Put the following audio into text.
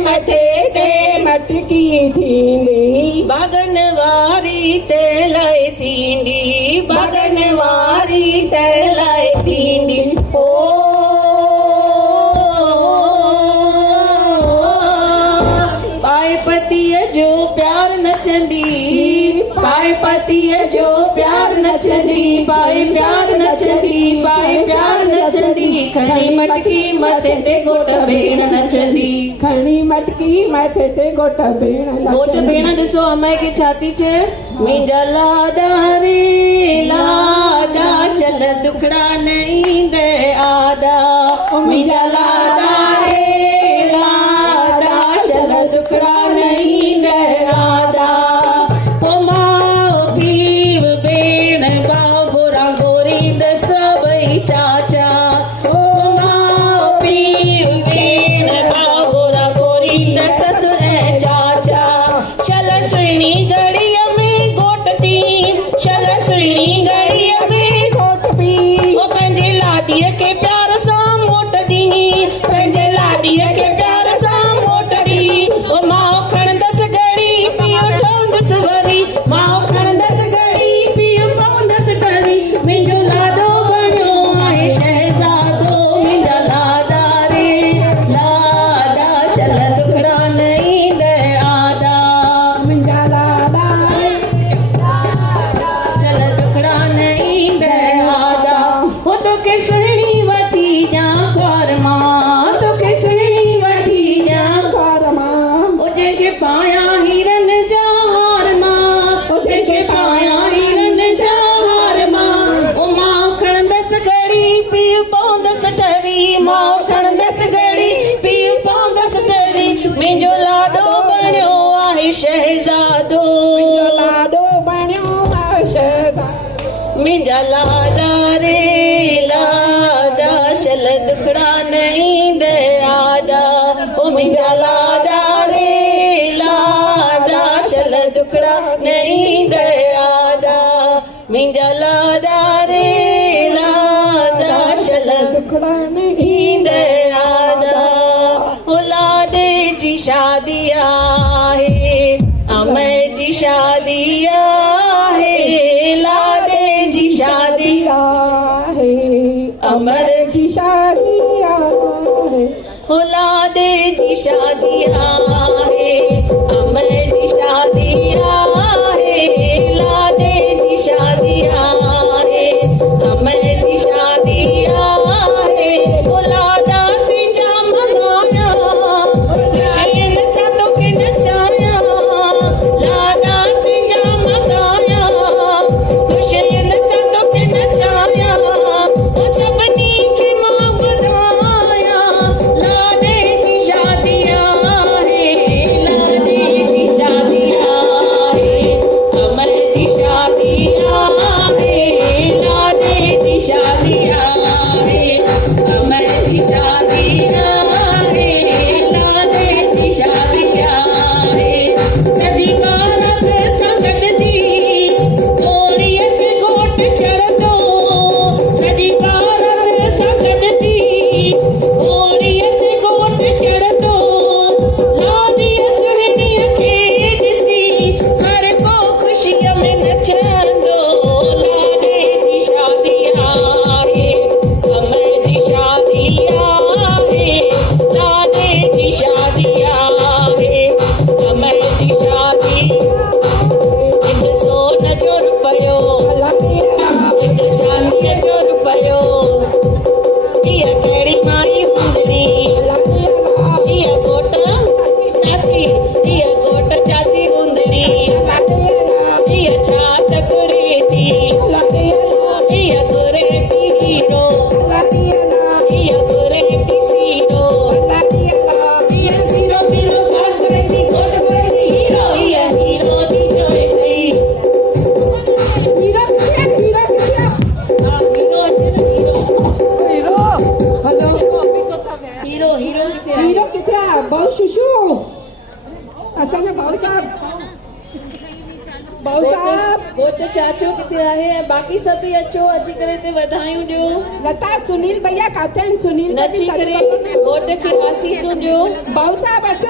मथे ते मटकी थींदी, भगन वारी तेलाई थींदी, भगन वारी तेलाई थींदी। ओ पाए पतीअ जो प्यार नचंदी, पाए पतीअ जो प्यार नचंदी, पाए प्यार नचंदी, पाए प्यार नचंदी। खणी मटकी मथे ते घोट भेण नचंदी, खणी मटकी मथे ते घोट भेण घोट भेण ॾिसो अमय खे छा थी चए, मुंहिंजा लादा रे लादा शल दुखड़ा न ईंदे आदा, मुंहिंजा लादा रे लादा शल दुखड़ा न ईंदे आदा। ओ माउ पीउ भेण भाउ गोरा गोरी दस भई चाचा, ओ माउ पीउ भेण भाउ गोरा गोरी दस ससु ऐं चाचा। शल सुहिणी घड़ीअ में घोट थी, शल सुहिणी घड़ीअ में घोट पी, ओ पंहिंजे लाडीअ खे प्यार सां मोट ॾी, पंहिंजे लाडीअ खे प्यार सां मोट ॾी। ओ माउ खणंदसि घड़ी पीउ ठहंदसि वरी, माउ खणंदसि घड़ी पीउ पवंदसि टरी। मुंहिंजो लाडो बणियो आहे शहज़ादो, मुंहिंजा लाडा रे लाडा शल दुखड़ा न ईंदे आदा, मुंहिंजा लाडा शल दुखड़ा न ईंदे आदा। हो तोखे सुहिणी वठी ॾियां ख्वार मां, तोखे सुहिणी वठी ॾियां घर मां, ओ जंहिंखे पायां हीरन जा हार मां, ओ जंहिंखे पायां हीरन जा हार मां। ओ माउ खणंदसि घड़ी पीउ पवंदसि टरी, माउ खणंदसि घड़ी पीउ पवंदसि टरी। मुंहिंजो लाडो बणियो आहे शहज़ादो, लाडो बणियो आहे शहज़ादो, मुंहिंजा लाडा रे लाडा शल दुखड़ा न ईंदे आदा, ओ मुंहिंजा लाडा रे लाडा शल दुखड़ा न ईंदे आदा, मुंहिंजा लाडा रे लाडा शल दुखड़ा नहीं ईंदे आदा। ओ लाडे जी शादी आहे, अमय जी शादी आहे, लाडे जी शादी आहे, अमर जी शादी आहे, हो लाडे जी शादी आहे, अमय जी शादी आहे, लाडे जी शादी आहे, अमय जी शादी आहे। हो लाडा तुंहिंजा मनाया, ख़ुशियुनि सां तोखे नचाया, लाडा तुंहिंजा मनाया, ख़ुशियुनि सां तोखे नचाया। ओ सभिनी खे मां ॿुधाया, लाडे जी शादी आहे, लाडे जी शादी आहे, अमर जी शादी आहे, लाडे जी शादी आहे, अमर जी शादी आहे, लाडे जी शादी आहे। सॼी बारात सां गॾिजी घोड़ीअ ते घोट चढ़ंदो, सॼी बारात सां गॾिजी घोड़ीअ ते घोट चढ़ंदो। लाडीअ सुहिणीअ खे ॾिसी हर को ख़ुशीअ में नचंदो, लाडे जी शादी आहे, अमर जी शादी आहे, लाडे जी शादी आहे, अमर जी शादी। हिकु सोन जो रुपयो, हिकु चांदीअ जो रुपयो, इहा कहिड़ी माई हूंदड़ी, इहा घोट चाची, इहा घोट चाची हूंदड़ी, इहा छा त घुरे थी, इहा घुरे थी हीरो, इहा घुरे थी सीरो, इहा सीरो पीरो पार करे थी घोट घुरे थी हीरो, इहा हीरो थी जोए थी। हीरा किथे हीरा किथे हा हीरो अचे न hero, hero hello hero hero किथे आहे? हीरो किथे आहे भाऊ शुशू असांजा भाऊ साहब भाऊ साहब घोट चाचो किथे आहे ऐं बाक़ी सभु बि अचो, अची करे हिते वधायूं ॾियो, लता सुनील भैया काथे आहिनि सुनील नची करे घोट खे आसीसूं ॾियो। भाऊ साहब अचो